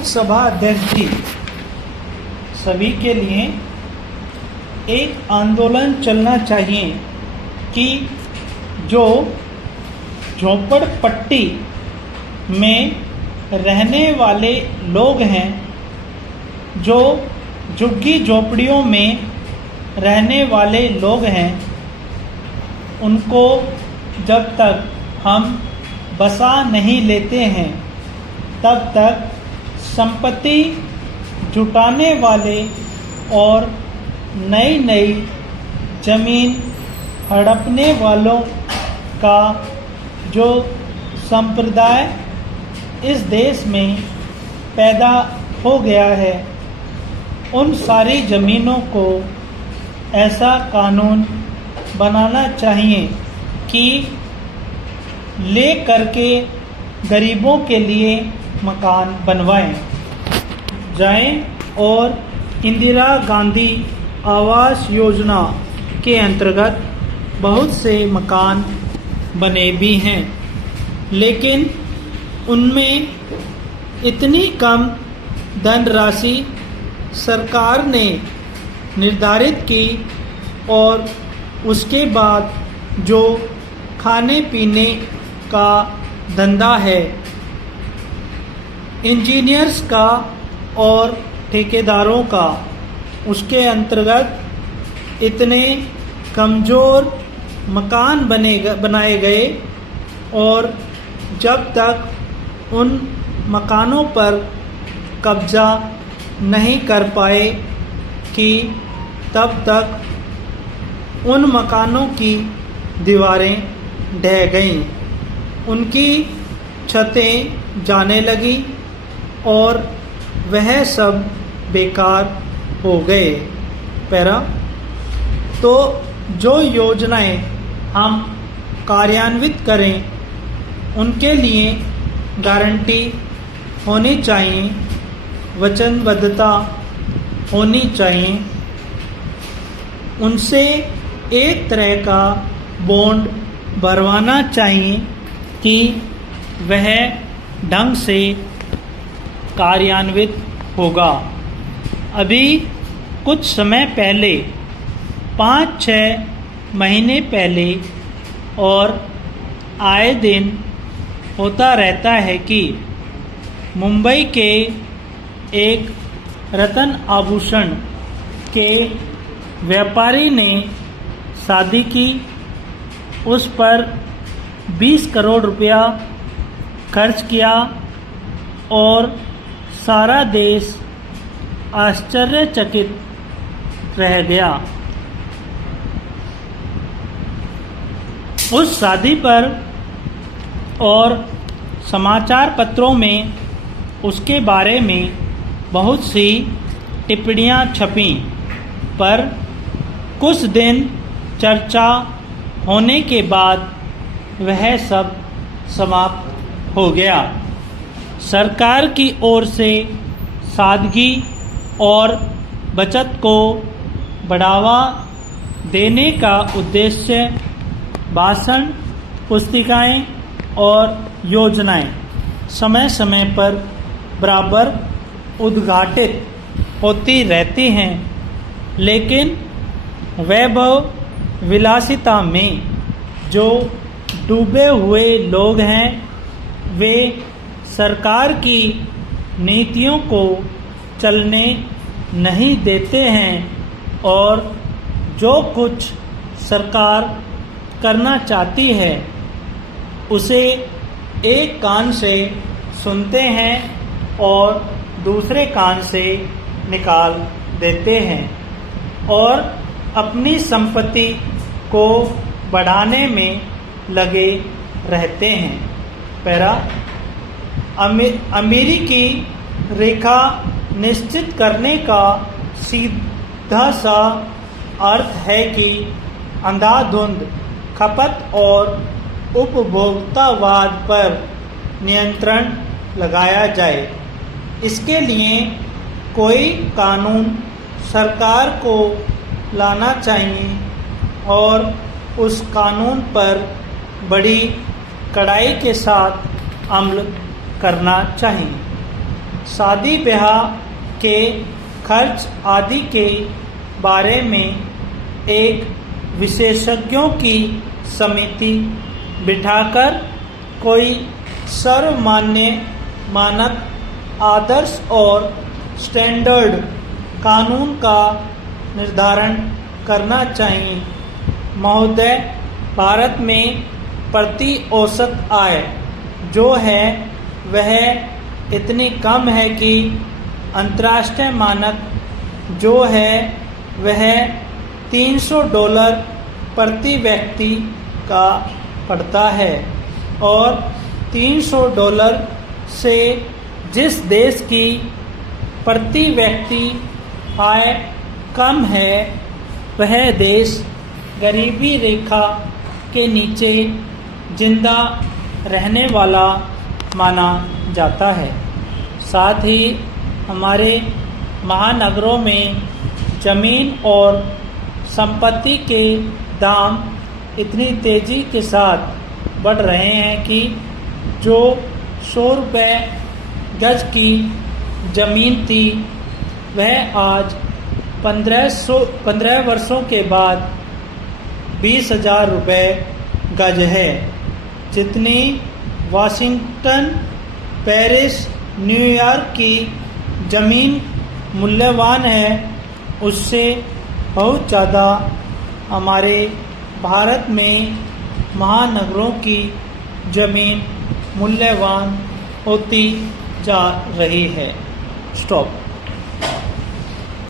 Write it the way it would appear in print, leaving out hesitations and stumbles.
लोकसभा अध्यक्ष जी, सभी के लिए एक आंदोलन चलना चाहिए कि जो झोपड़पट्टी में रहने वाले लोग हैं, जो झुग्गी झोपड़ियों में रहने वाले लोग हैं, उनको जब तक हम बसा नहीं लेते हैं तब तक संपत्ति जुटाने वाले और नई नई जमीन हड़पने वालों का जो संप्रदाय इस देश में पैदा हो गया है, उन सारी ज़मीनों को ऐसा कानून बनाना चाहिए कि ले करके गरीबों के लिए मकान बनवाएं जाएं और इंदिरा गांधी आवास योजना के अंतर्गत बहुत से मकान बने भी हैं, लेकिन उनमें इतनी कम धनराशि सरकार ने निर्धारित की और उसके बाद जो खाने पीने का धंधा है इंजीनियर्स का और ठेकेदारों का, उसके अंतर्गत इतने कमज़ोर मकान बनाए गए और जब तक उन मकानों पर कब्ज़ा नहीं कर पाए कि तब तक उन मकानों की दीवारें ढह गईं, उनकी छतें जाने लगी और वह सब बेकार हो गए। तो जो योजनाएं हम कार्यान्वित करें उनके लिए गारंटी होनी चाहिए, वचनबद्धता होनी चाहिए, उनसे एक तरह का बॉन्ड भरवाना चाहिए कि वह ढंग से कार्यान्वित होगा। अभी कुछ समय पहले 5-6 महीने पहले और आए दिन होता रहता है कि मुंबई के एक रतन आभूषण के व्यापारी ने शादी की, उस पर 20 करोड़ रुपया खर्च किया और सारा देश आश्चर्यचकित रह गया। उस शादी पर और समाचार पत्रों में उसके बारे में बहुत सी टिप्पणियां छपीं, पर कुछ दिन चर्चा होने के बाद वह सब समाप्त हो गया। सरकार की ओर से सादगी और बचत को बढ़ावा देने का उद्देश्य भाषण, पुस्तिकाएं और योजनाएं समय समय पर बराबर उद्घाटित होती रहती हैं, लेकिन वैभव विलासिता में जो डूबे हुए लोग हैं वे सरकार की नीतियों को चलने नहीं देते हैं और जो कुछ सरकार करना चाहती है उसे एक कान से सुनते हैं और दूसरे कान से निकाल देते हैं और अपनी संपत्ति को बढ़ाने में लगे रहते हैं। अमीरी की रेखा निश्चित करने का सीधा सा अर्थ है कि अंधाधुंध खपत और उपभोक्तावाद पर नियंत्रण लगाया जाए। इसके लिए कोई कानून सरकार को लाना चाहिए और उस कानून पर बड़ी कड़ाई के साथ अमल करना चाहिए। शादी ब्याह के खर्च आदि के बारे में एक विशेषज्ञों की समिति बिठाकर कोई सर्वमान्य मानक आदर्श और स्टैंडर्ड कानून का निर्धारण करना चाहिए। महोदय, भारत में प्रति औसत आय जो है वह इतनी कम है कि अंतर्राष्ट्रीय मानक जो है वह $300 प्रति व्यक्ति का पड़ता है और $300 से जिस देश की प्रति व्यक्ति आय कम है वह देश गरीबी रेखा के नीचे जिंदा रहने वाला माना जाता है। साथ ही हमारे महानगरों में ज़मीन और संपत्ति के दाम इतनी तेज़ी के साथ बढ़ रहे हैं कि जो ₹100 गज की ज़मीन थी वह आज 15 वर्षों के बाद 20,000 रुपये गज है। जितनी वाशिंगटन, पेरिस, न्यूयॉर्क की ज़मीन मूल्यवान है उससे बहुत ज़्यादा हमारे भारत में महानगरों की ज़मीन मूल्यवान होती जा रही है। स्टॉप।